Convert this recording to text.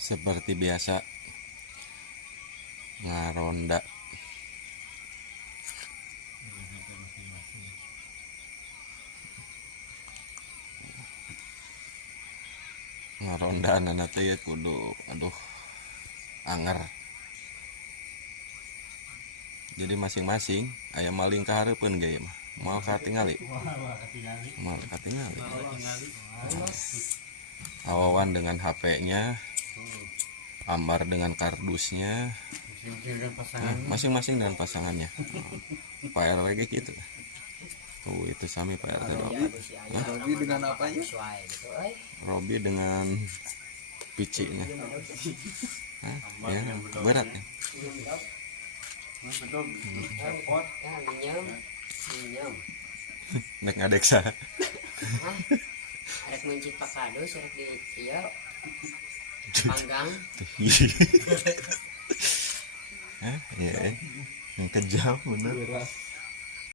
Seperti biasa ngaronda ngaronda anak teh ya kudu aduh anger. Jadi masing-masing aya maling kahareupeun gaya mah moal katingali Awawan dengan HP-nya, Ambar dengan kardusnya, masing-masing dengan pasangannya. Pak RW gitu. Tuh itu sami Pak RT. Robi dengan apanya? Robi dengan picinya. Ya, berat ya. Nek ngadeksa. Arek mencit pakado arek di ieu panggang. Hah? Iya. Yang kejam bener.